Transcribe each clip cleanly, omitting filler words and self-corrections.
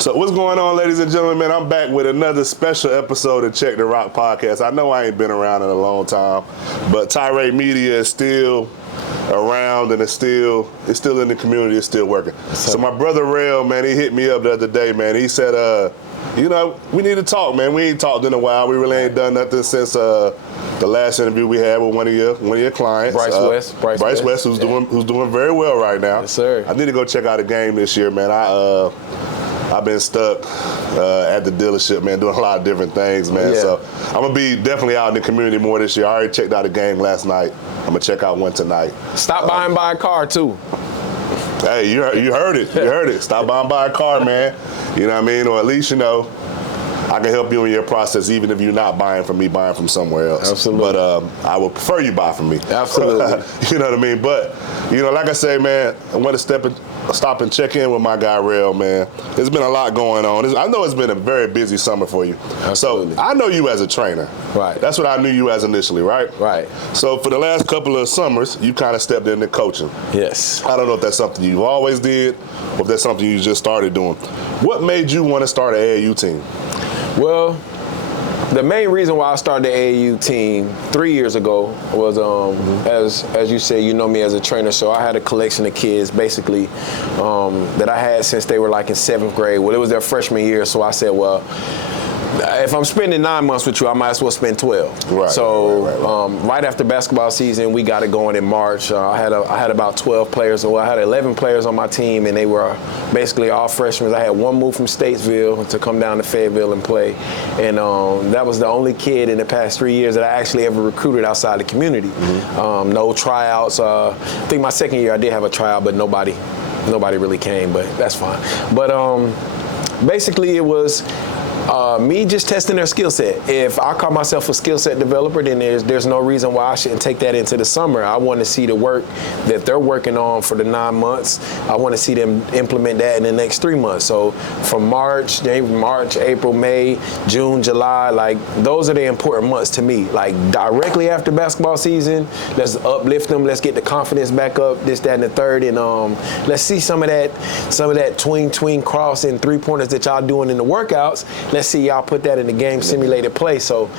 So what's going on, ladies and gentlemen? Man, I'm back with another special episode of Check the Rock podcast. I know I ain't been around in a long time, but Tirade Media is still around and it's still in the community. It's still working. So my brother Jarell, man, he hit me up the other day, man. He said, we need to talk, man. We ain't talked in a while. We really ain't done nothing since the last interview we had with one of your clients, Bryce West, who's doing very well right now. Yes, sir. I need to go check out a game this year, man. I've been stuck at the dealership, man, doing a lot of different things, man. Yeah. So I'm gonna be definitely out in the community more this year. I already checked out a game last night. I'm gonna check out one tonight. Stop by and buy a car too. Hey, you heard it. You heard it. Stop by and buy a car, man. You know what I mean? Or at least, I can help you in your process, even if you're not buying from me, buying from somewhere else. Absolutely. But I would prefer you buy from me. Absolutely. You know what I mean? But, like I say, man, I want to stop and check in with my guy, Jarell, man. There's been a lot going on. I know it's been a very busy summer for you. Absolutely. So I know you as a trainer. Right. That's what I knew you as initially, right? Right. So for the last couple of summers, you kind of stepped into coaching. Yes. I don't know if that's something you always did or if that's something you just started doing. What made you want to start an AAU team? Well, the main reason why I started the AAU team 3 years ago was, as you say, you know me as a trainer, so I had a collection of kids basically that I had since they were like in 7th grade. Well, it was their freshman year, so I said, well, if I'm spending 9 months with you, I might as well spend 12. Right. So right after basketball season, we got it going in March. I had about 12 players. Well, I had 11 players on my team, and they were basically all freshmen. I had one move from Statesville to come down to Fayetteville and play, and that was the only kid in the past 3 years that I actually ever recruited outside the community. Mm-hmm. No tryouts. I think my second year I did have a tryout, but nobody really came. But that's fine. But basically, it was. Me just testing their skill set. If I call myself a skill set developer, then there's no reason why I shouldn't take that into the summer. I want to see the work that they're working on for the 9 months. I want to see them implement that in the next 3 months. So from March, April, May, June, July, like those are the important months to me. Like directly after basketball season, let's uplift them. Let's get the confidence back up, this, that, and the third. And let's see some of that tween cross and 3-pointers that y'all doing in the workouts. Let's see y'all put that in the game simulated play. So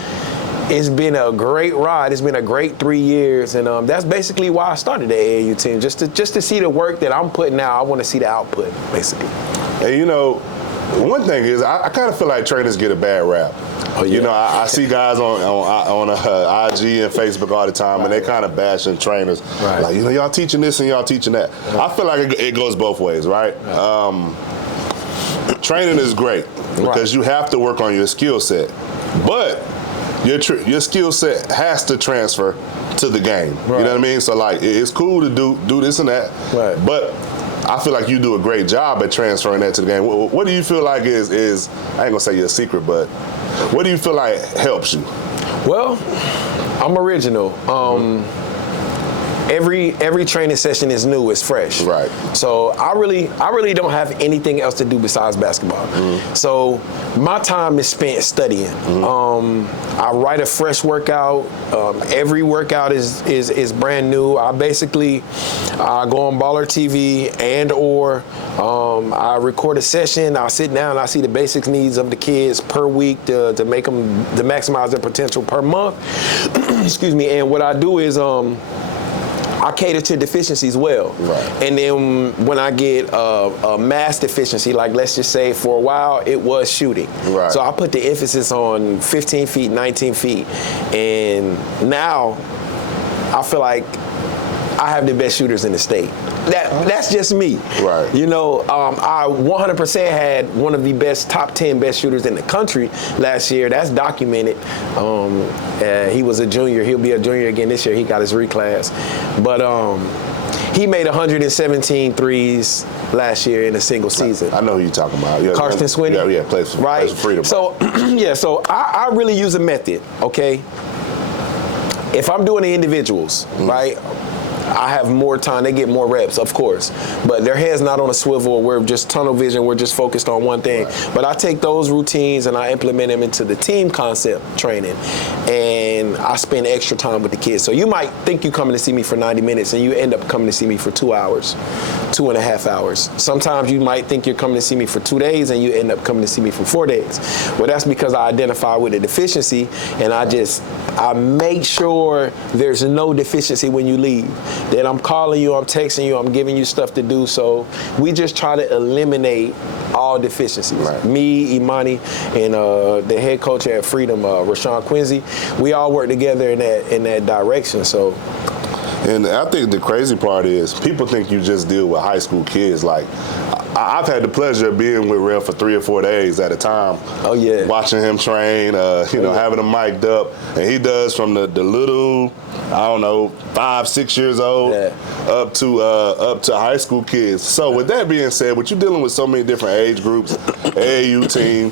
it's been a great ride. It's been a great 3 years, and that's basically why I started the AAU team, just to see the work that I'm putting out. I want to see the output, basically. And one thing is, I kind of feel like trainers get a bad rap. Oh, yeah. I see guys on IG and Facebook all the time, and they kind of bashing trainers. Right. Like, y'all teaching this and y'all teaching that. I feel like it goes both ways, right? Training is great because you have to work on your skill set, but your skill set has to transfer to the game. Right. You know what I mean? So like, it's cool to do this and that, right. But I feel like you do a great job at transferring that to the game. What do you feel like is I ain't gonna say your secret, but what do you feel like helps you? Well, I'm original. Every training session is new, it's fresh. Right. So I really don't have anything else to do besides basketball. Mm-hmm. So my time is spent studying. Mm-hmm. I write a fresh workout. Every workout is brand new. I go on Baller TV or I record a session. I sit down and I see the basic needs of the kids per week to make them to maximize their potential per month. Excuse me. And what I do is I cater to deficiencies well. Right. And then when I get a mass deficiency, like let's just say for a while it was shooting. Right. So I put the emphasis on 15 feet, 19 feet. And now I feel like I have the best shooters in the state. That's just me. Right. I 100% had one of the top 10 best shooters in the country last year. That's documented. He was a junior. He'll be a junior again this year. He got his reclass. But he made 117 threes last year in a single season. I know who you're talking about. Yeah, Karsten Swinney? Yeah, plays for Freedom. So, so I really use a method, okay? If I'm doing the individuals, right? I have more time. They get more reps, of course. But their head's not on a swivel. We're just tunnel vision. We're just focused on one thing. Right. But I take those routines and I implement them into the team concept training. And I spend extra time with the kids. So you might think you're coming to see me for 90 minutes and you end up coming to see me for 2 hours, 2.5 hours. Sometimes you might think you're coming to see me for 2 days and you end up coming to see me for 4 days. Well, that's because I identify with a deficiency and I make sure there's no deficiency when you leave. Then I'm calling you, I'm texting you, I'm giving you stuff to do. So we just try to eliminate all deficiencies. Right. Me, Imani, and the head coach at Freedom, Rashawn Quincy, we all work together in that direction. So. And I think the crazy part is people think you just deal with high school kids. Like, I've had the pleasure of being with Rel for 3 or 4 days at a time. Oh, yeah. Watching him train, having him mic'd up. And he does from the little, 5, 6 years old up to high school kids. So with that being said, with you dealing with so many different age groups, AAU team,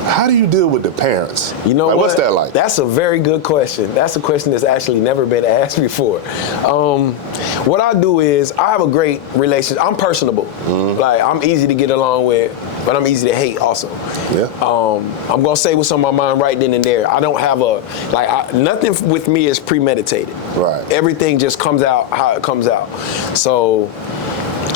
how do you deal with the parents? You know what's that like? That's a very good question. That's a question that's actually never been asked before. What I do is I have a great relationship. I'm personable. Mm-hmm. Like, I'm easy to get along with, but I'm easy to hate also. Yeah. I'm gonna say what's on my mind right then and there. I don't have nothing with me is premeditated. Right. Everything just comes out how it comes out. So.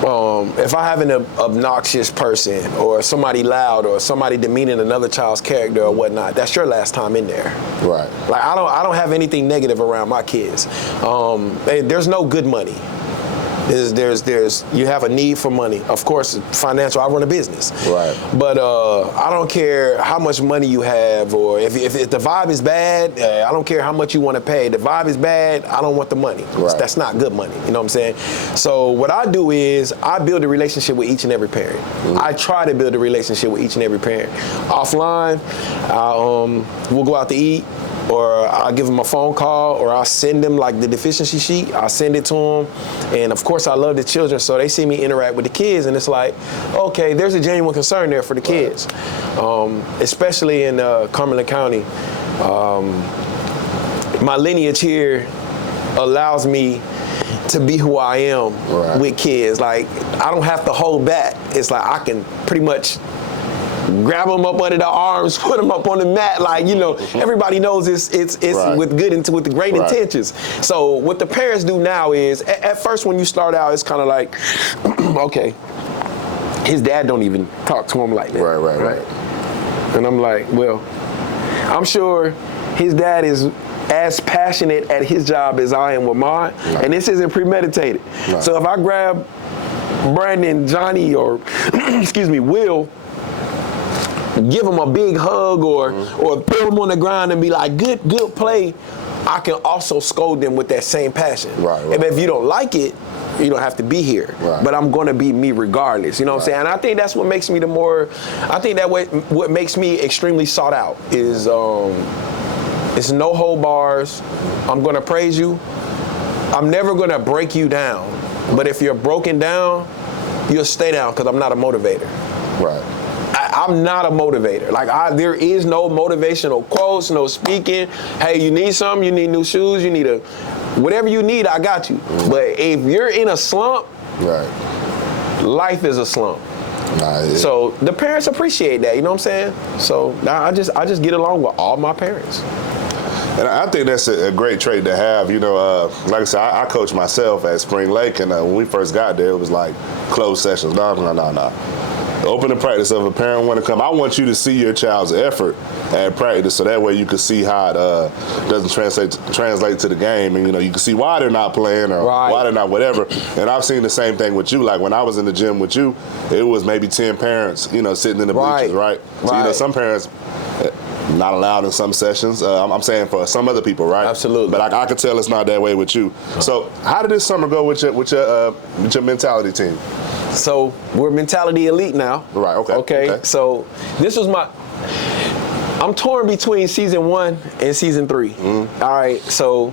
If I have an obnoxious person or somebody loud or somebody demeaning another child's character or whatnot, that's your last time in there. Right. Like, I don't have anything negative around my kids. There's no good money. You have a need for money. Of course, financial, I run a business. Right. But I don't care how much money you have or if the vibe is bad, I don't care how much you want to pay. The vibe is bad, I don't want the money. Right. That's not good money, you know what I'm saying? So what I do is I build a relationship with each and every parent. Mm-hmm. I try to build a relationship with each and every parent. Offline, we'll go out to eat, or I'll give them a phone call, or I'll send them like the deficiency sheet. I'll send it to them. And of course, I love the children, so they see me interact with the kids, and it's like, okay, there's a genuine concern there for the kids. Especially in Cumberland County. My lineage here allows me to be who I am with kids. Like, I don't have to hold back. It's like I can pretty much grab them up under the arms, put them up on the mat, everybody knows it's with with the great intentions. So what the parents do now is, at first when you start out, it's kind of like, okay, his dad don't even talk to him like that. Right. And I'm like, well, I'm sure his dad is as passionate at his job as I am with mine, and this isn't premeditated. So if I grab Brandon, Johnny, or Will, give him a big hug or put him on the ground and be like, good play, I can also scold them with that same passion. Right. And if you don't like it, you don't have to be here. Right. But I'm going to be me regardless. You know what I'm saying? And I think that's what makes me what makes me extremely sought out is it's no hold bars. I'm going to praise you. I'm never going to break you down. But if you're broken down, you'll stay down because I'm not a motivator. Right. I'm not a motivator. Like, there is no motivational quotes, no speaking. Hey, you need something? You need new shoes? You need whatever you need, I got you. Mm-hmm. But if you're in a slump, life is a slump. So the parents appreciate that, you know what I'm saying? So I just get along with all my parents. And I think that's a great trait to have. Like I said, I coach myself at Spring Lake, and when we first got there, it was like closed sessions. No. Open the practice of a parent want to come. I want you to see your child's effort at practice, so that way you can see how it doesn't translate to the game, and you can see why they're not playing or why they're not whatever. And I've seen the same thing with you. Like when I was in the gym with you, it was maybe 10 parents, sitting in the bleachers, right? So some parents not allowed in some sessions. I'm saying for some other people, right? Absolutely. But I could tell it's not that way with you. So how did this summer go with your mentality team? So we're mentality elite now. Right. Okay. So this was I'm torn between season 1 and season 3. Mm-hmm. All right. So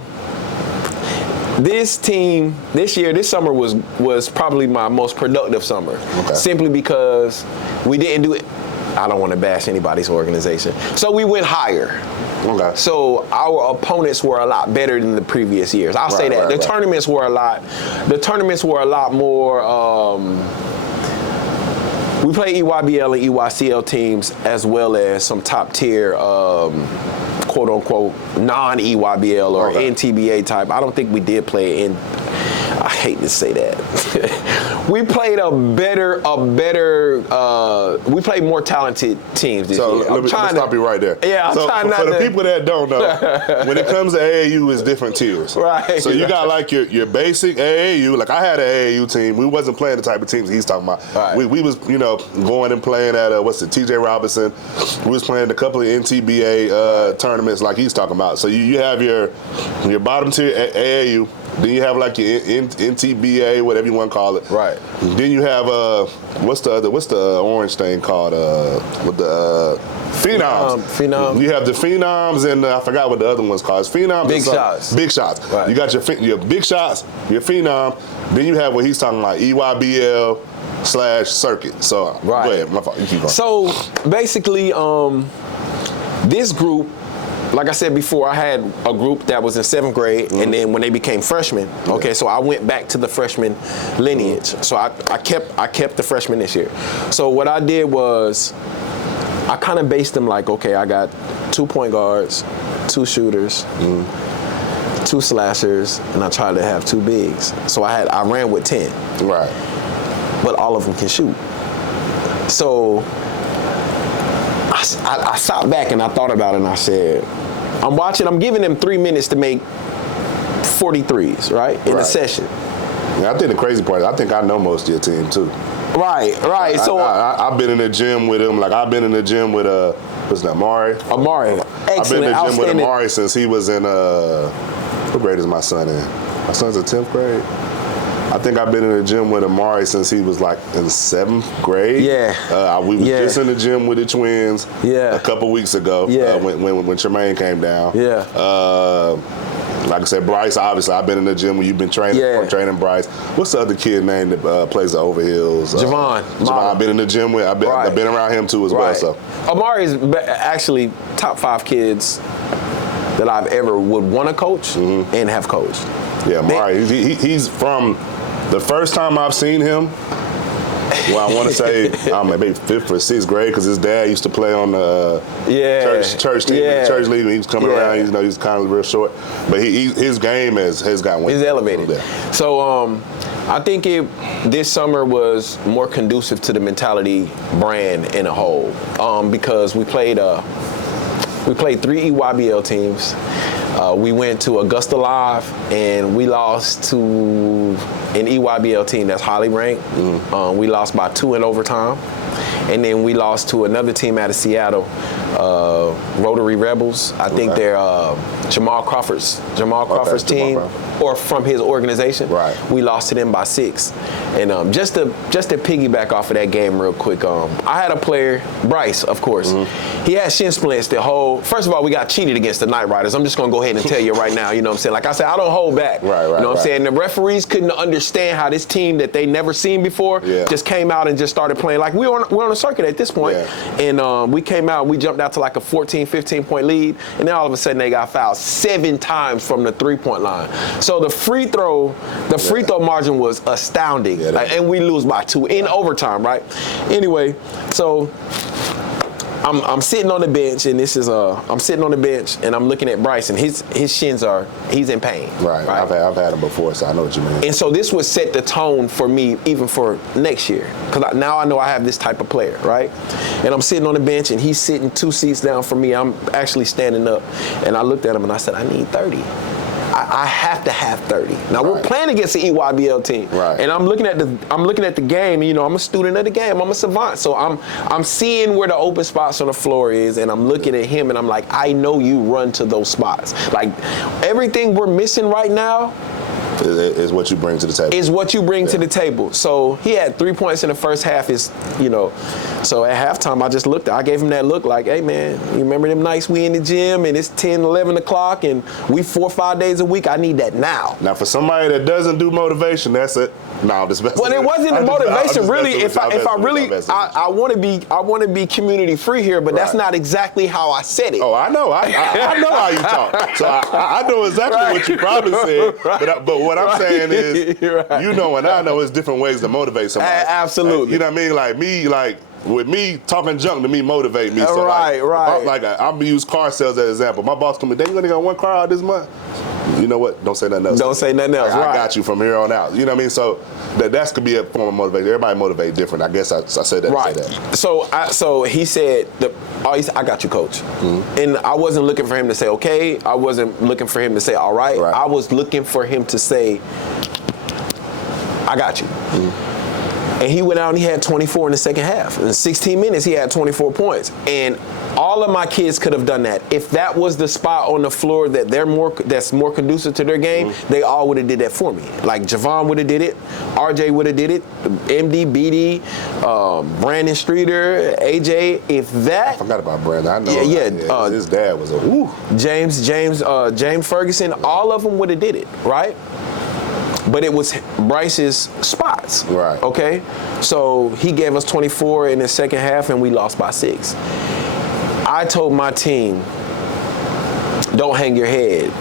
this team this summer was probably my most productive summer. Okay. Simply because we didn't do I don't want to bash anybody's organization. So we went higher. Okay. So our opponents were a lot better than the previous years. I'll say that. The tournaments were a lot more. We played EYBL and EYCL teams as well as some top tier, quote unquote, non-EYBL or NTBA type. I don't think we did play in. I hate to say that. We played we played more talented teams this year. Let me stop you right there. Yeah, I'm trying not for to. the people that don't know, when it comes to AAU, it's different tiers. Right. So you got like your basic AAU. Like I had an AAU team. We wasn't playing the type of teams he's talking about. Right. We was, going and playing at, TJ Robinson. We was playing a couple of NTBA tournaments like he's talking about. So you have your bottom tier AAU. Then you have like your NTBA, whatever you want to call it. Right. Then you have what's the orange thing called with the Phenoms. Phenom. You have the Phenoms and I forgot what the other one's called. It's Phenoms. Big shots. Big shots. Right. You got your big shots, your Phenom. Then you have what he's talking about, EYBL/circuit. So go ahead, my fault. You keep going. So basically, this group. Like I said before, I had a group that was in 7th grade, and then when they became freshmen, so I went back to the freshman lineage. So I kept the freshmen this year. So what I did was, I kind of based them like, okay, I got 2 point guards, 2 shooters, 2 slashers, and I tried to have 2 bigs. So I ran with 10. Right. But all of them can shoot. So I sat back and I thought about it and I said, I'm giving them 3 minutes to make 43s, right? In a session. Yeah, I think the crazy part is I think I know most of your team too. Right. So I've been in the gym with him. Like I've been in the gym with what's that, Amari? Excellent. I've been in the gym with Amari since he was in what grade is my son in? My son's in 10th grade. I think I've been in the gym with Amari since he was like in 7th grade. Yeah. We were just in the gym with the twins a couple weeks ago when Tremaine came down. Yeah. Like I said, Bryce, obviously, I've been in the gym when you've been training Bryce. What's the other kid name that plays the Overhills? Javon. I've been in the gym with. I've been around him too as well. So Amari's actually top 5 kids that I've ever would want to coach and have coached. Yeah, Amari, he's from the first time I've seen him. Well, I want to say maybe 5th or 6th grade because his dad used to play on the church team, church league. He was coming around. He's kind of real short, but his game has gotten. He's elevated. So I think this summer was more conducive to the mentality brand in a whole because we played 3 EYBL teams. We went to Augusta Live and we lost to an EYBL team that's highly ranked. We lost by 2 in overtime. And then we lost to another team out of Seattle, Rotary Rebels. I think they're Jamal Crawford's team, or from his organization. Right. We lost to them by 6. And just to piggyback off of that game real quick, I had a player, Bryce, of course. He had shin splints the whole. First of all, we got cheated against the Night Riders. I'm just gonna go ahead and tell you right now. You know what I'm saying? Like I said, I don't hold back. Right. You know what I'm saying? The referees couldn't understand how this team that they never seen before just came out and just started playing. Like we're on a circuit at this point. And we came out, we jumped out to like a 14, 15 point lead, and then all of a sudden they got fouled 7 times from the 3-point line. So the free throw margin was astounding. And we lose by 2 in overtime, right? Anyway, so I'm sitting on the bench, and I'm sitting on the bench, and I'm looking at Bryce, and his shins he's in pain. Right. I've had him before, so I know what you mean. And so this would set the tone for me even for next year, because now I know I have this type of player, right? And I'm sitting on the bench, and he's sitting 2 seats down from me. I'm actually standing up, and I looked at him, and I said, I need 30. I have to have 30. Now we're playing against the EYBL team, and I'm looking at the game. And, I'm a student of the game. I'm a savant, so I'm seeing where the open spots on the floor is, and I'm looking at him, and I'm like, I know you run to those spots. Like everything we're missing right now, is what you bring to the table. Is what you bring to the table. So he had 3 points in the first half. So at halftime, I gave him that look like, hey, man, you remember them nights we in the gym and it's 10, 11 o'clock and we 4 or 5 days a week? I need that now. Now, for somebody that doesn't do motivation, that's it. No, this. Well, it wasn't the motivation, really. I want to be community free here, but that's not exactly how I said it. Oh, I know. I know how you talk. So I know exactly what you probably said. But what I'm saying is, you know, and I know it's different ways to motivate somebody. Absolutely. You know what I mean? With me, talking junk to me motivate me. So right. I'm gonna use car sales as an example. My boss told me, "They only got 1 car out this month." You know what? Don't say nothing else. Don't say nothing else. I got you from here on out. You know what I mean? So that could be a form of motivation. Everybody motivate different. I guess I said that. Right. To say that. So he said, I got you, coach. Mm-hmm. And I wasn't looking for him to say, okay. I wasn't looking for him to say, all right. I was looking for him to say, I got you. Mm-hmm. And he went out and he had 24 in the second half. In 16 minutes, he had 24 points. And all of my kids could have done that. If that was the spot on the floor that's more conducive to their game, they all would have did that for me. Like Javon would have did it, RJ would have did it, MD, BD, Brandon Streeter, AJ. If that, I forgot about Brandon. I know. Yeah. His dad was a James Ferguson. All of them would have did it, right? But it was Bryce's spots. Right. Okay? So he gave us 24 in the second half and we lost by 6. I told my team, don't hang your head.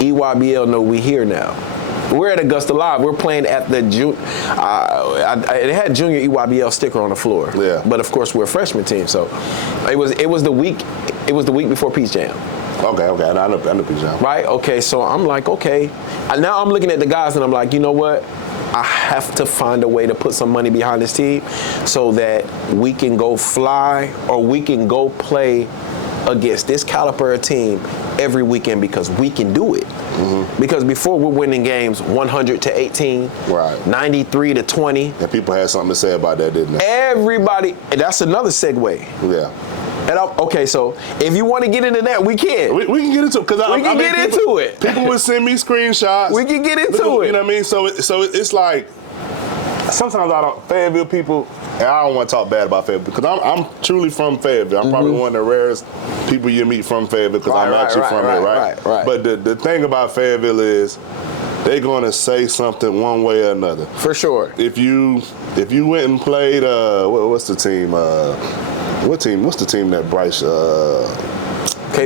EYBL know we here now. We're at Augusta Live. We're playing at the it had junior EYBL sticker on the floor. Yeah. But of course we're a freshman team, so it was the week before Peace Jam. Okay. I know Peace Jam. Right? Okay, so I'm like, okay. Now I'm looking at the guys and I'm like, you know what? I have to find a way to put some money behind this team so that we can go fly or we can go play against this caliber of team every weekend because we can do it. Mm-hmm. Because before we're winning games 100-18, right, 93-20. And people had something to say about that, didn't they? Everybody, and that's another segue. Yeah. And okay, so if you want to get into that, we can. We can get into it because people would send me screenshots. We can get into it. You know what I mean? So it's like sometimes Fayetteville people, and I don't want to talk bad about Fayetteville because I'm truly from Fayetteville. I'm probably one of the rarest people you meet from Fayetteville because I'm actually from here, right? But the thing about Fayetteville is they're gonna say something one way or another. For sure. If you went and played what's the team? What's the team that Bryce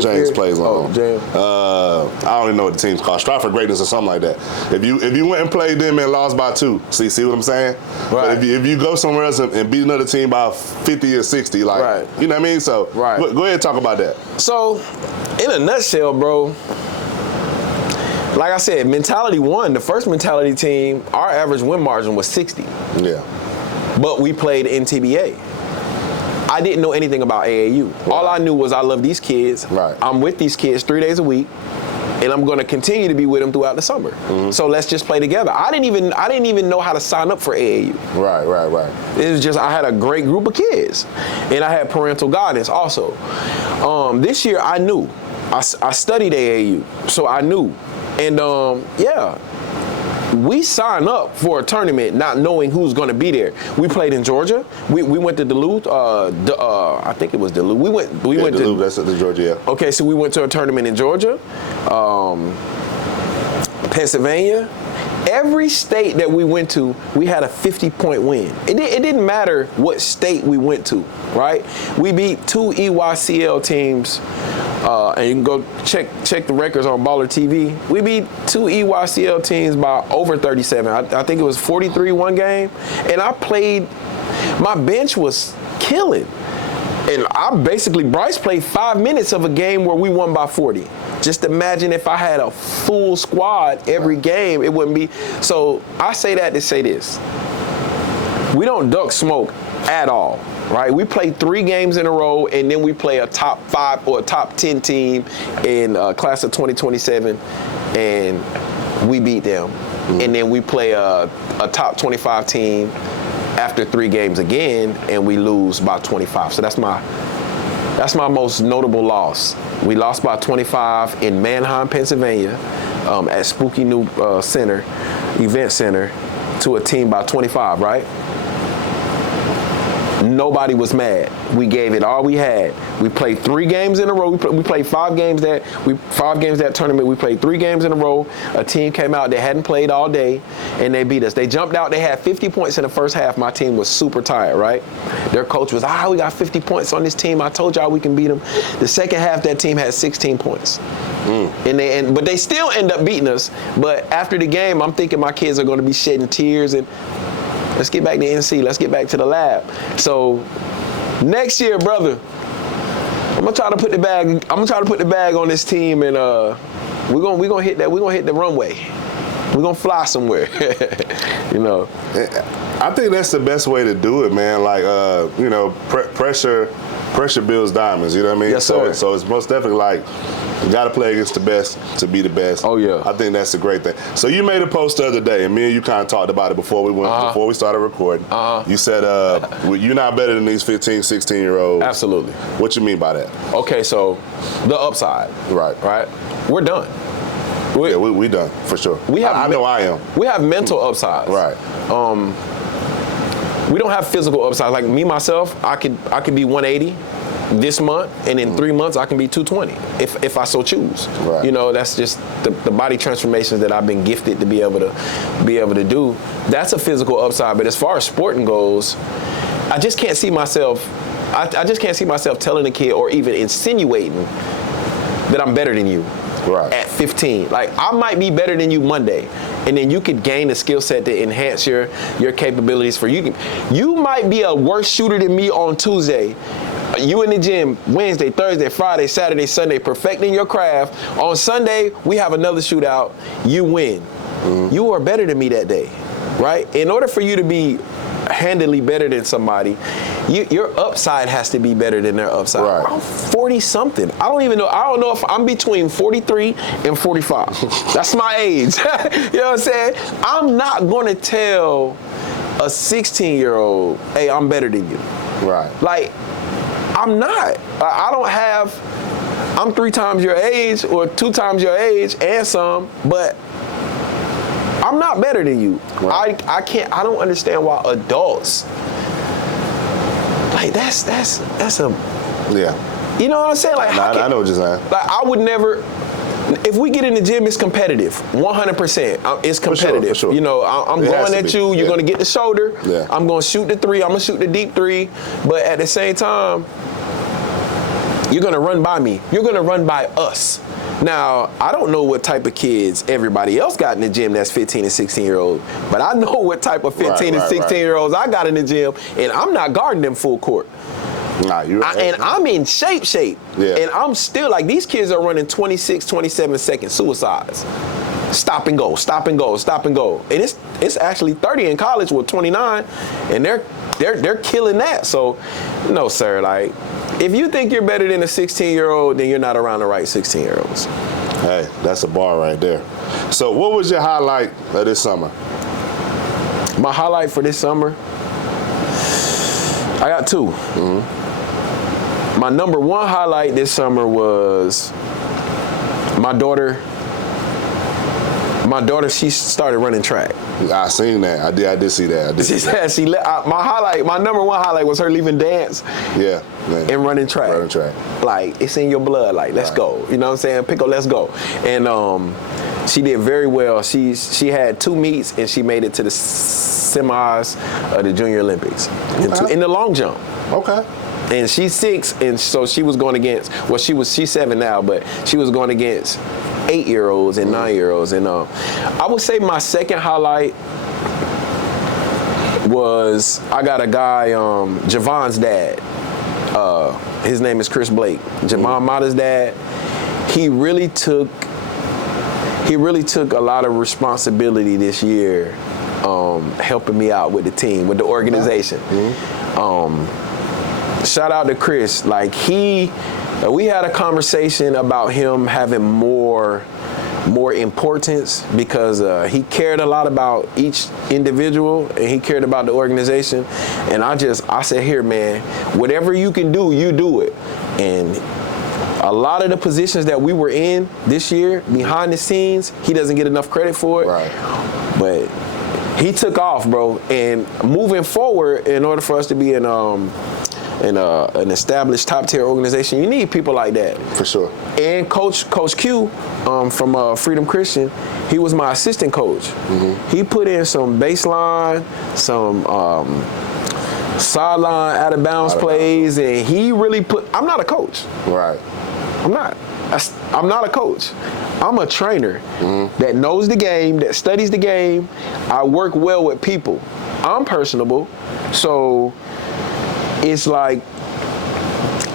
James plays on? I don't even know what the team's called. Strive for Greatness or something like that. If you went and played them and lost by 2, see what I'm saying? Right. But if you go somewhere else and beat another team by 50 or 60, like, right, you know what I mean? So go ahead and talk about that. So in a nutshell, bro, like I said, mentality won. The first mentality team, our average win margin was 60. Yeah. But we played NTBA. I didn't know anything about AAU. Right. All I knew was I love these kids. Right. I'm with these kids 3 days a week, and I'm going to continue to be with them throughout the summer. Mm-hmm. So let's just play together. I didn't even know how to sign up for AAU. Right. It was just I had a great group of kids, and I had parental guidance also. This year I knew. I studied AAU, so I knew, and we signed up for a tournament not knowing who's going to be there. We played in Georgia. We went to Duluth. I think it was Duluth. We went Duluth, that's the Georgia. Yeah. Okay, so we went to a tournament in Georgia, Pennsylvania. Every state that we went to, we had a 50-point win. It didn't matter what state we went to, right? We beat 2 EYCL teams. And you can go check the records on Baller TV. We beat 2 EYCL teams by over 37. I think it was 43 one game. And my bench was killing. And Bryce played 5 minutes of a game where we won by 40. Just imagine if I had a full squad every game, it wouldn't be. So I say that to say this. We don't duck smoke at all. Right, we play 3 games in a row, and then we play a top 5 or a top 10 team in class of 2027, and we beat them. Mm-hmm. And then we play a top 25 team after 3 games again, and we lose by 25. So that's my most notable loss. We lost by 25 in Manheim, Pennsylvania. at Spooky New Event Center to a team by 25, right? Nobody was mad. We gave it all we had. We played 3 games in a row. We played 5 games that tournament. We played 3 games in a row. A team came out that hadn't played all day, and they beat us. They jumped out. They had 50 points in the first half. My team was super tired, right? Their coach was, we got 50 points on this team. I told y'all we can beat them. The second half, that team had 16 points. But they still end up beating us. But after the game, I'm thinking my kids are going to be shedding tears and let's get back to NC. Let's get back to the lab. So next year, brother, I'm gonna try to put the bag on this team, and we're gonna hit that. We're gonna hit the runway. We're gonna fly somewhere. You know. I think that's the best way to do it, man. Like pressure builds diamonds. You know what I mean? Yes, sir. So it's most definitely like you got to play against the best to be the best. Oh yeah. I think that's a great thing. So you made a post the other day, and me and you kind of talked about it before we started recording. You said you're not better than these 15, 16-year-olds. Absolutely. What you mean by that? Okay, so the upside. Right. We're done. We done for sure. I know I am. We have mental upsides. Right. We don't have physical upsides. Like me myself, I could be 180 this month, and in 3 months I can be 220 if I so choose. Right. You know, that's just the body transformations that I've been gifted to be able to do. That's a physical upside. But as far as sporting goes, I just can't see myself. I just can't see myself telling a kid or even insinuating that I'm better than you. Right. At 15. Like, I might be better than you Monday, and then you could gain a skill set to enhance your capabilities for you. You might be a worse shooter than me on Tuesday. You in the gym Wednesday, Thursday, Friday, Saturday, Sunday, perfecting your craft. On Sunday, we have another shootout. You win. You are better than me that day, right? In order for you to be handily better than somebody, your upside has to be better than their upside. Right. I'm 40-something. I don't know if I'm between 43 and 45. That's my age. You know what I'm saying? I'm not going to tell a 16-year-old, hey, I'm better than you. Right. Like, I'm not. I'm 3 times your age or 2 times your age and some, but I'm not better than you. Right. I don't understand why adults, like that's a, yeah. You know what I'm saying? Like, I know what you're saying. Like, I would never, if we get in the gym, it's competitive, 100%. It's competitive. For sure. You know, I'm going at you. You're going to get the shoulder. Yeah. I'm going to shoot the 3. I'm going to shoot the deep 3. But at the same time, you're going to run by me. You're going to run by us. Now, I don't know what type of kids everybody else got in the gym that's 15 and 16-year-olds, but I know what type of 15 and 16-year-olds I got in the gym, and I'm not guarding them full court. Nah, And I'm in shape. Yeah. And I'm still, like, these kids are running 26, 27-second suicides. Stop and go. And it's actually 30 in college with 29, and they're killing that. So, no, sir, like, if you think you're better than a 16-year-old, then you're not around the right 16-year-olds. Hey, that's a bar right there. So what was your highlight of this summer? My highlight for this summer, I got 2. My number 1 highlight this summer was my daughter, she started running track. I seen that. I did see that. My number 1 highlight was her leaving dance. Yeah. Man. And running track. Like, it's in your blood. Like, let's go. You know what I'm saying? Pickle, let's go. And she did very well. She had 2 meets, and she made it to the semis of the Junior Olympics in the long jump. Okay. And she's 6, and so she was going against, she's 7 now, but she was going against 8-year-olds and 9-year-olds. And I would say my second highlight was, I got a guy, Javon's dad. His name is Chris Blake. Javon Mata's dad. He really took a lot of responsibility this year, helping me out with the team, with the organization. Shout out to Chris. Like, we had a conversation about him having more importance because he cared a lot about each individual, and he cared about the organization. And I said, here, man, whatever you can do, you do it. And A lot of the positions that we were in this year, behind the scenes, he doesn't get enough credit for it. Right. But he took off, bro. And moving forward, in order for us to be an established top-tier organization, you need people like that. For sure. And Coach Q from Freedom Christian, he was my assistant coach. Mm-hmm. He put in some baseline, some sideline out-of-bounds plays, and he really I'm not a coach. Right. I'm not a coach. I'm a trainer that knows the game, that studies the game. I work well with people. I'm personable, so it's like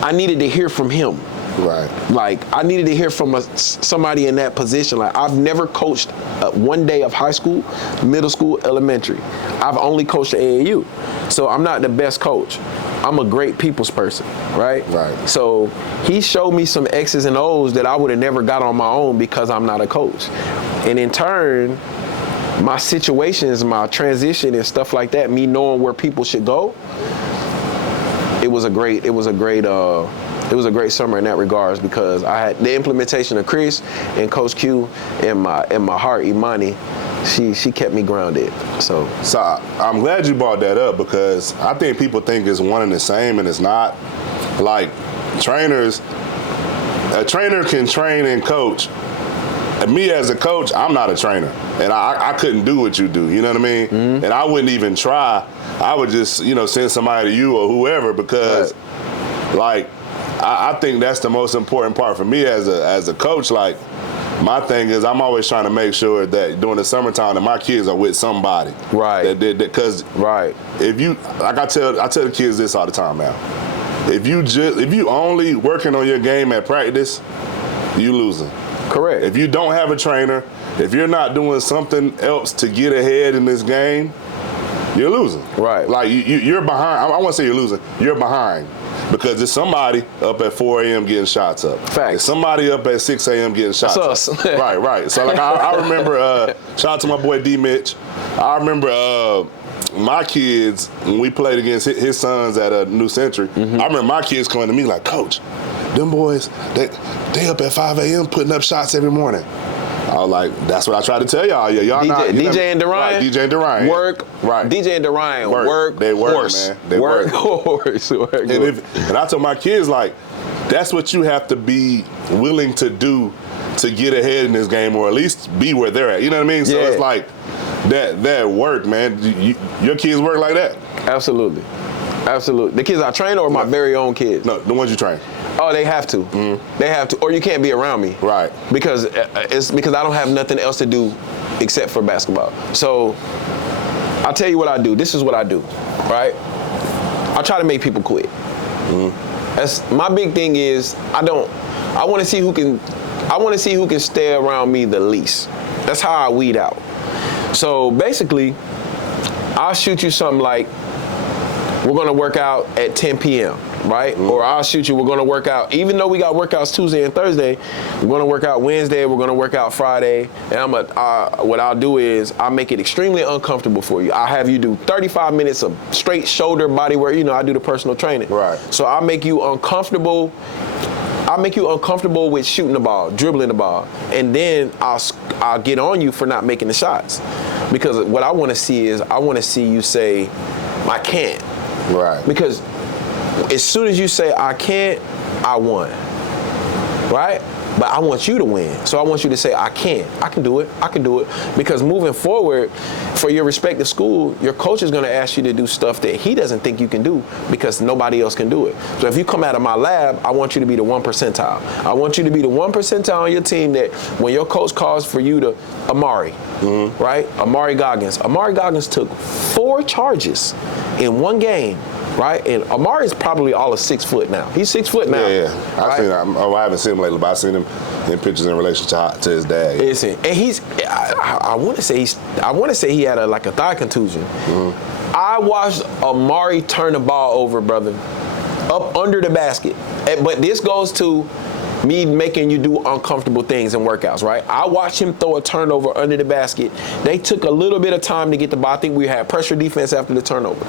I needed to hear from him. Right. Like, I needed to hear from somebody in that position. Like, I've never coached one day of high school, middle school, elementary. I've only coached at AAU. So I'm not the best coach. I'm a great people's person, right? Right. So he showed me some X's and O's that I would have never got on my own because I'm not a coach. And in turn, my situations, my transition and stuff like that, me knowing where people should go, it was a great summer in that regards, because I had the implementation of Chris and Coach Q and my heart, Imani. She kept me grounded. So I'm glad you brought that up, because I think people think it's one and the same, and it's not. Like, a trainer can train and coach. And me as a coach, I'm not a trainer, and I couldn't do what you do. You know what I mean? Mm-hmm. And I wouldn't even try. I would just, send somebody to you or whoever, because, like, I think that's the most important part for me as a coach. Like, my thing is, I'm always trying to make sure that during the summertime that my kids are with somebody. Right. Because if you, like I tell the kids this all the time now, if you only working on your game at practice, you losing. Correct. If you don't have a trainer, if you're not doing something else to get ahead in this game, you're losing. Right. Like, you're behind. I won't say you're losing. You're behind. Because there's somebody up at 4 a.m. getting shots up. Facts. There's somebody up at 6 a.m. getting shots up. That's us. Right. So, like, I remember, shout out to my boy D. Mitch. I remember my kids, when we played against his sons at New Century, I remember my kids coming to me like, Coach, them boys, they up at 5 a.m. putting up shots every morning. I was like, that's what I tried to tell y'all. Yeah, y'all not. DJ and Dorian. Right, DJ and Dorian. Work. Right. DJ and Dorian. Work. They work, horse. man. They work. Horse. Work. And I told my kids, like, that's what you have to be willing to do to get ahead in this game, or at least be where they're at. You know what I mean? So it's like that work, man. Your kids work like that. Absolutely. The kids I train, or my very own kids? No, the ones you train. Oh, they have to. Mm-hmm. They have to, or you can't be around me. Right. Because I don't have nothing else to do except for basketball. So I'll tell you what I do. This is what I do, right? I try to make people quit. Mm-hmm. That's my big thing. Is I want to see who can stay around me the least. That's how I weed out. So basically, I'll shoot you something like, we're gonna work out at 10 p.m. right? Mm-hmm. Or I'll shoot you, we're gonna work out, even though we got workouts Tuesday and Thursday, we're gonna work out Wednesday, we're gonna work out Friday, and what I'll do is I'll make it extremely uncomfortable for you. I'll have you do 35 minutes of straight shoulder body work. I do the personal training. Right. So I'll make you uncomfortable. With shooting the ball, dribbling the ball, and then I'll get on you for not making the shots. Because what I want to see is, I want to see you say, I can't. Right. Because as soon as you say I can't, I won. Right? But I want you to win. So I want you to say I can do it. Because moving forward, for your respective school, your coach is going to ask you to do stuff that he doesn't think you can do, because nobody else can do it. So if you come out of my lab, I want you to be the 1 percentile. I want you to be the 1 percentile on your team that when your coach calls for you to, Amari, right? Amari Goggins took 4 charges in one game. Right, and Amari is probably all of 6 foot now. He's 6 foot now. Yeah. I haven't seen him lately, but I've seen him in pictures in relation to his dad. Listen, and I want to say he had a thigh contusion. Mm-hmm. I watched Amari turn the ball over, brother, up under the basket. But this goes to me making you do uncomfortable things in workouts, right? I watched him throw a turnover under the basket. They took a little bit of time to get the ball. I think we had pressure defense after the turnover.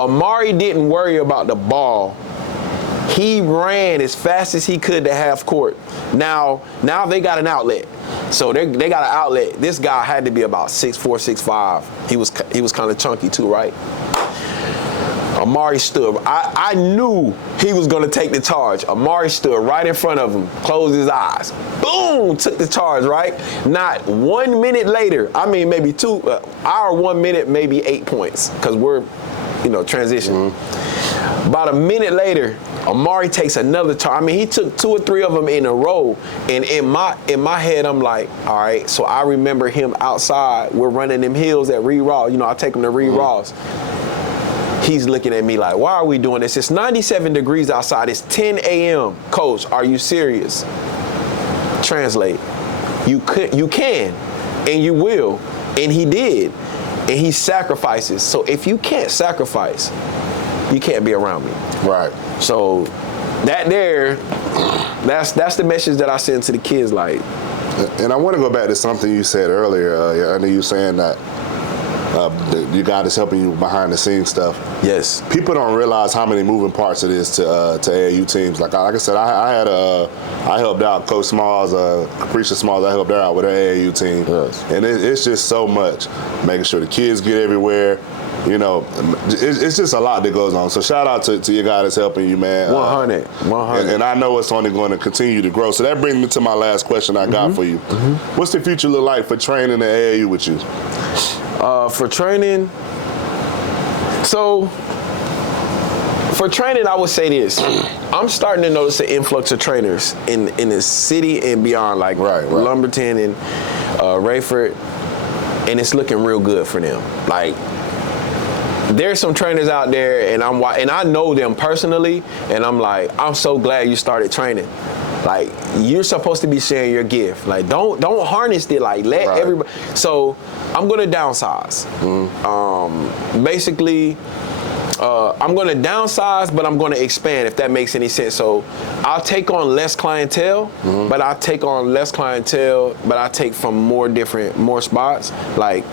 Amari didn't worry about the ball He ran as fast as he could to half court. Now they got an outlet. So they got an outlet. This guy had to be about 6'4", 6'5". He was kind of chunky too, right? Amari stood. I knew he was going to take the charge. Amari stood right in front of him, closed his eyes. Boom! Took the charge, right? Not 1 minute later, I mean maybe 1 minute, maybe 8 points, because we're, transitioning. Mm-hmm. About a minute later, Amari takes another charge. I mean, he took 2 or 3 of them in a row, and in my head, I'm like, all right. So I remember him outside. We're running them hills at Reed Ross. I take him to Reed Ross. He's looking at me like, why are we doing this? It's 97 degrees outside. It's 10 a.m. Coach, are you serious? Translate. You can, and you will, and he did, and he sacrifices. So if you can't sacrifice, you can't be around me. Right. So that's the message that I send to the kids. Like, and I want to go back to something you said earlier. I know you saying that your God is helping you behind the scenes stuff. Yes. People don't realize how many moving parts it is to AAU teams. Like I said, I helped out Coach Smalls, Capricia Smalls. I helped her out with her AAU team, yes. And it's just so much, making sure the kids get everywhere. It's just a lot that goes on. So shout out to your guy that's helping you, man. 100. And I know it's only going to continue to grow. So that brings me to my last question I got for you. Mm-hmm. What's the future look like for training the AAU with you? For training, I would say this. I'm starting to notice an influx of trainers in the city and beyond, like right. Lumberton and Rayford, and it's looking real good for them. Like, there's some trainers out there, and I know them personally, and I'm like, I'm so glad you started training. Like, you're supposed to be sharing your gift. Like, don't harness it. Like, let everybody. So I'm gonna downsize. Basically, I'm gonna downsize, but I'm gonna expand, if that makes any sense. So I'll take on less clientele, but I take from more spots. Like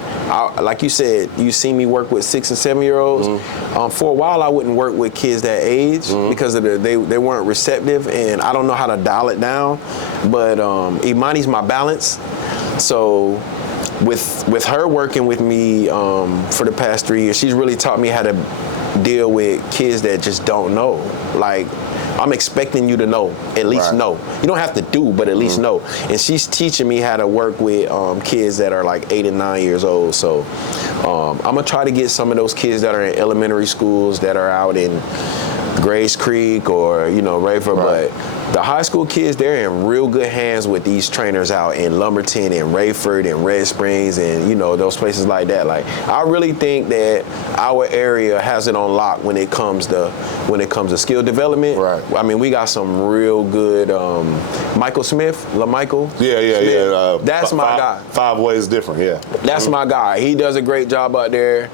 you said, you see me work with 6 and 7 year olds. For a while, I wouldn't work with kids that age because they weren't receptive, and I don't know how to dial it down. But Imani's my balance. So with her working with me for the past 3 years, she's really taught me how to deal with kids that just don't know. Like, I'm expecting you to know, at least know. You don't have to do, but at least know. And she's teaching me how to work with kids that are like 8 and 9 years old. So I'm gonna try to get some of those kids that are in elementary schools that are out in Grace Creek or Rayford, but the high school kids, they're in real good hands with these trainers out in Lumberton and Rayford and Red Springs and those places like that. Like, I really think that our area has it on lock when it comes to skill development. Right. I mean, we got some real good Michael Smith, LaMichael. Yeah. That's my guy. 5 ways different. Yeah. That's my guy. He does a great job out there.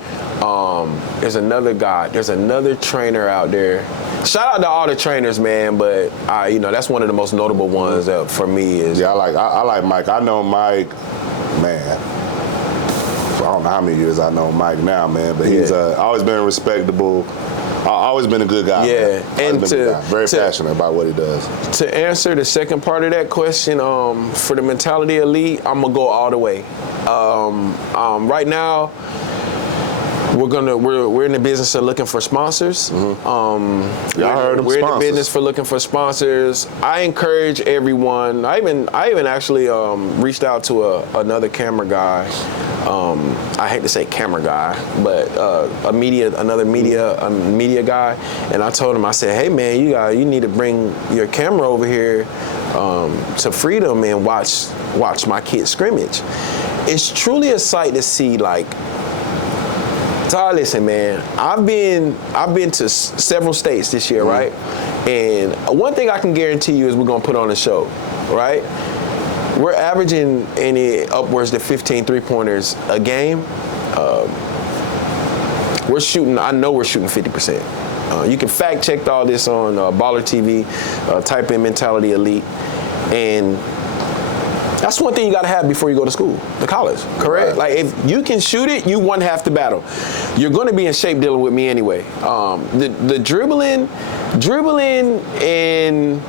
There's another guy. There's another trainer out there. Shout out to all the trainers, man, but that's one of the most notable ones for me. Is I like Mike. I know Mike, man. I don't know how many years I know Mike now, man, but he's always been respectable. Always been a good guy. Yeah, man. And very passionate about what he does. To answer the second part of that question, for the Mentality Elite, I'm gonna go all the way. Right now, we're in the business of looking for sponsors. Y'all heard them. We're in the business for looking for sponsors. I encourage everyone. I even actually reached out to another camera guy. I hate to say camera guy, but a media guy. And I told him, I said, hey man, you need to bring your camera over here to Freedom and watch my kids scrimmage. It's truly a sight to see. Like, Ty, listen, man, I've been to several states this year, right? And one thing I can guarantee you is we're gonna put on a show, right? We're averaging upwards to 15 3-pointers a game. I know we're shooting 50%. You can fact check all this on Baller TV, type in Mentality Elite, and That's one thing you got to have before you go to school, the college, correct? Right. Like, if you can shoot it, you won half the battle. You're going to be in shape dealing with me anyway. The dribbling and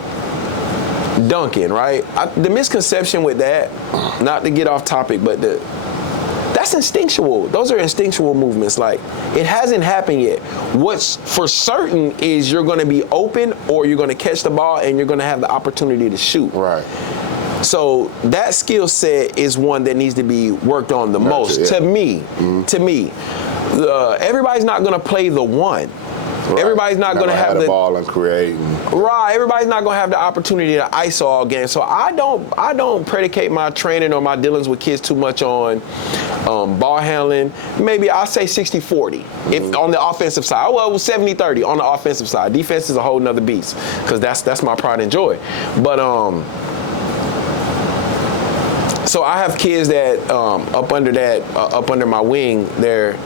dunking, right? The misconception with that, not to get off topic, but that's instinctual. Those are instinctual movements. Like, it hasn't happened yet. What's for certain is you're going to be open, or you're going to catch the ball and you're going to have the opportunity to shoot. Right. So that skill set is one that needs to be worked on the most. Yeah. To me, everybody's not going to play the one. Right. Everybody's not going to have the ball and create. Right. Everybody's not going to have the opportunity to ISO all game. So I don't predicate my training or my dealings with kids too much on ball handling. Maybe I'll say 60-40 if on the offensive side. Well, it was 70-30 on the offensive side. Defense is a whole nother beast, because that's my pride and joy. But so I have kids that up under my wing, they're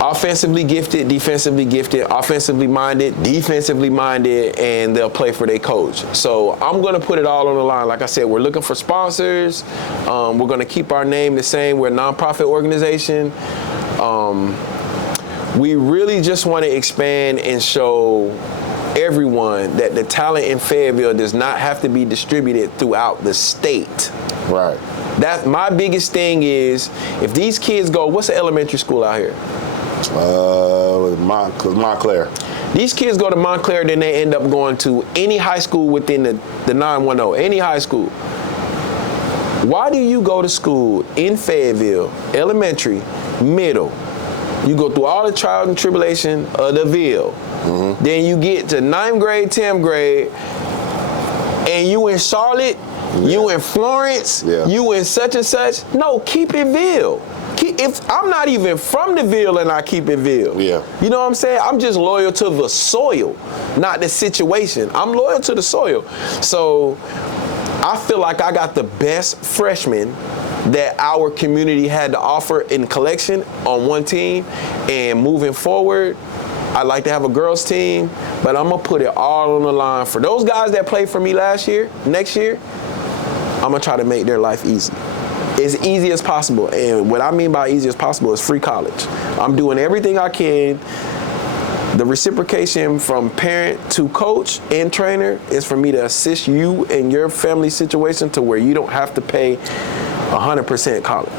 offensively gifted, defensively gifted, offensively minded, defensively minded, and they'll play for their coach. So I'm going to put it all on the line. Like I said, we're looking for sponsors. We're going to keep our name the same. We're a nonprofit organization. We really just want to expand and show everyone that the talent in Fayetteville does not have to be distributed throughout the state. Right. That's my biggest thing is, if these kids go, what's the elementary school out here? Montclair. These kids go to Montclair, then they end up going to any high school within the 910, any high school. Why do you go to school in Fayetteville, elementary, middle? You go through all the trials and tribulation of the Ville. Mm-hmm. Then you get to 9th grade, 10th grade, and you in Charlotte, you in Florence, you in such and such. No, keep it Ville. If I'm not even from the Ville and I keep it Ville. Yeah. You know what I'm saying? I'm just loyal to the soil, not the situation. I'm loyal to the soil. So I feel like I got the best freshmen that our community had to offer in collection on one team. And moving forward, I'd like to have a girls team, but I'm going to put it all on the line. For those guys that played for me next year, I'm going to try to make their life easy. As easy as possible. And what I mean by easy as possible is free college. I'm doing everything I can. The reciprocation from parent to coach and trainer is for me to assist you in your family situation to where you don't have to pay 100% college.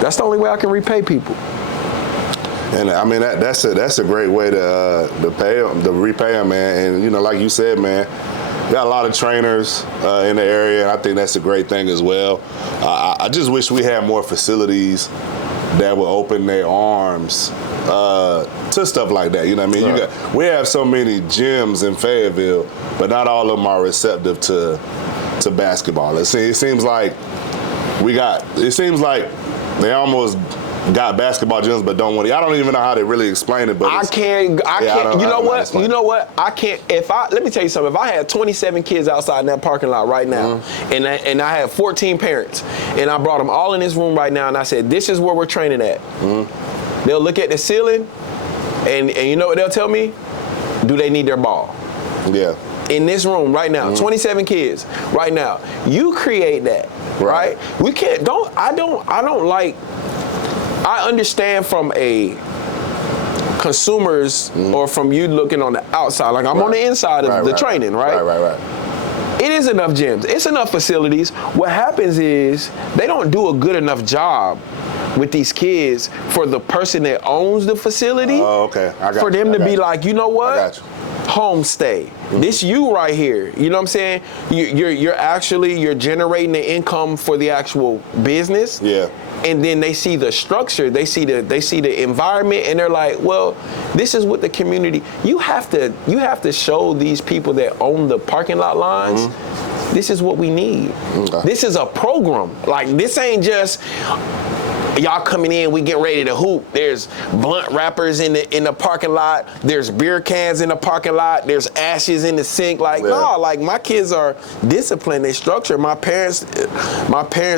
That's the only way I can repay people. And I mean that's a great way to repay them, man. And you know, like you said, man, got a lot of trainers in the area, and I think that's a great thing as well. I just wish we had more facilities that would open their arms to stuff like that. You know what I mean? Right. We have so many gyms in Fayetteville, but not all of them are receptive to basketball. It seems like they almost got basketball gyms but don't want to. I don't even know how to really explain it, but I can't. You know what? I can't. Let me tell you something. If I had 27 kids outside in that parking lot right now, and I had 14 parents, and I brought them all in this room right now, and I said, this is where we're training at. They'll look at the ceiling, and you know what they'll tell me? Do they need their ball? Yeah. In this room right now, 27 kids right now. You create that, right? We can't. I don't like. I understand from a consumer's or from you looking on the outside, like I'm on the inside of the training, right? Right. It is enough gyms. It's enough facilities. What happens is they don't do a good enough job with these kids for the person that owns the facility. Oh, okay. For them to be like, you know what? I got you. Homestay. This you right here. You know what I'm saying? You're generating the income for the actual business. Yeah. And then they see the structure, they see the environment, and they're like, well, this is what the community. You have to show these people that own the parking lot lines. This is what we need. Okay. This is a program. Like, this ain't just y'all coming in, we getting ready to hoop. There's blunt wrappers in the parking lot. There's beer cans in the parking lot. There's ashes in the sink. Like, no, like my kids are disciplined. They structured. My parents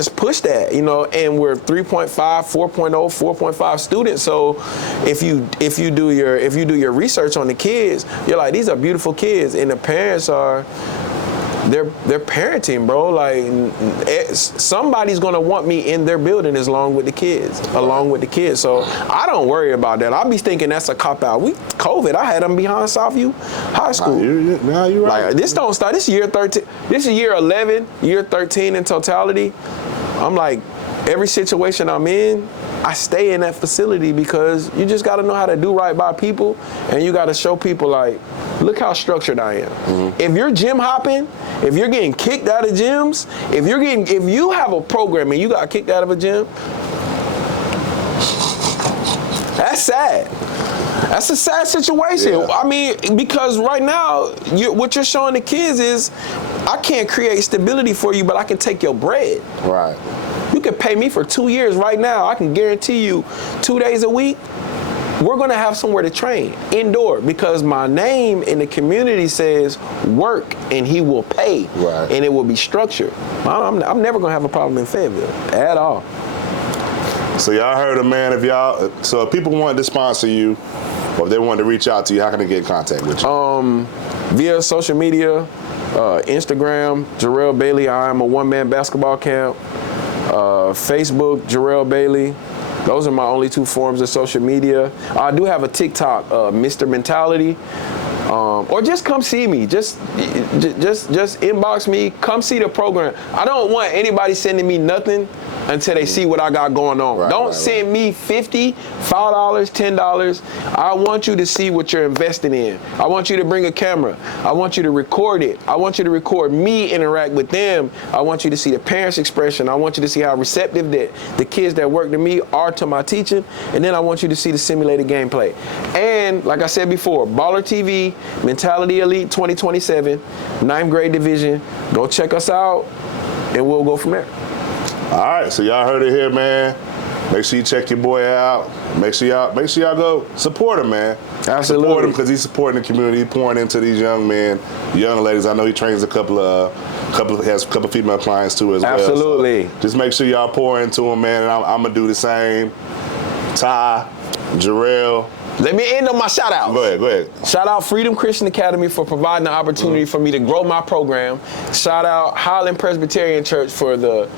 push that, you know, and we're 3.5, 4.0, 4.5 students. So if you do your research on the kids, you're like, these are beautiful kids, and the parents are they're parenting, bro. Like, somebody's gonna want me in their building along with the kids. So I don't worry about that. I'll be thinking that's a cop out. COVID, I had them behind Southview High School. Nah, you're right. Like, this don't start. This is year 13. This is year 11, year 13 in totality. I'm like, every situation I'm in, I stay in that facility because you just got to know how to do right by people, and you got to show people, like, look how structured I am. Mm-hmm. If you're gym hopping, if you're getting kicked out of gyms, if you have a program and you got kicked out of a gym, that's sad. That's a sad situation. Yeah. I mean, because right now, what you're showing the kids is, I can't create stability for you, but I can take your bread. Right. You can pay me for 2 years right now. I can guarantee you 2 days a week, we're going to have somewhere to train indoor, because my name in the community says work and he will pay. Right. And it will be structured. I'm never going to have a problem in Fayetteville at all. So y'all heard him, man. If people wanted to sponsor you, or if they wanted to reach out to you, how can they get in contact with you? Via social media, Instagram, Jarell Bailey. I am a one-man basketball camp. Facebook, Jarell Bailey. Those are my only 2 forms of social media. I do have a TikTok, Mr. Mentality. Or just come see me. Just inbox me. Come see the program. I don't want anybody sending me nothing until they see what I got going on. Right, Don't send me $50, $5, $10. I want you to see what you're investing in. I want you to bring a camera. I want you to record it. I want you to record me interact with them. I want you to see the parents' expression. I want you to see how receptive the kids that work to me are to my teaching. And then I want you to see the simulated gameplay. And like I said before, Baller TV, Mentality Elite 2027, 9th grade division. Go check us out, and we'll go from there. All right, so y'all heard it here, man. Make sure you check your boy out. Make sure y'all go support him, man. Absolutely. Support him, because he's supporting the community, he's pouring into these young men, young ladies. I know he trains has a couple female clients too as well. Absolutely. So just make sure y'all pour into him, man. And I'm gonna do the same. Ty, Jarell. Let me end on my shout out. Go ahead. Shout out Freedom Christian Academy for providing the opportunity for me to grow my program. Shout out Highland Presbyterian Church for the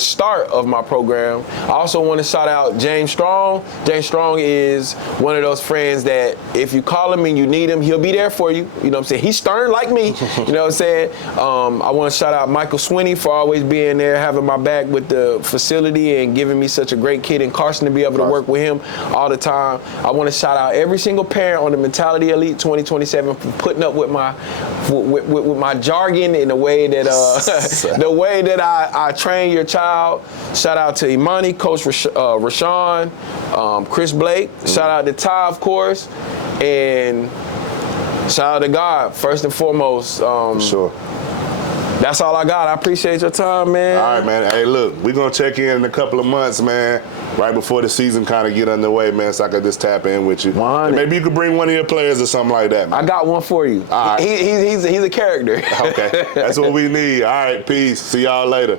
start of my program. I also want to shout out James Strong. James Strong is one of those friends that if you call him and you need him, he'll be there for you. You know what I'm saying? He's stern like me. You know what I'm saying? I want to shout out Michael Swinney for always being there, having my back with the facility and giving me such a great kid in Carson to be able to work with him all the time. I want to shout out every single parent on the Mentality Elite 2027 for putting up with my jargon in the way that I train your child. Shout out to Imani, Coach Rashawn, Chris Blake. Shout out to Ty, of course, and shout out to God first and foremost. For sure. That's all I got. I appreciate your time, man. All right, man. Hey, look, we're going to check in a couple of months, man, right before the season kind of get underway, man, so I could just tap in with you. Maybe you could bring one of your players or something like that, man. I got one for you. All right. He's a character. Okay. That's what we need. All right, peace. See y'all later.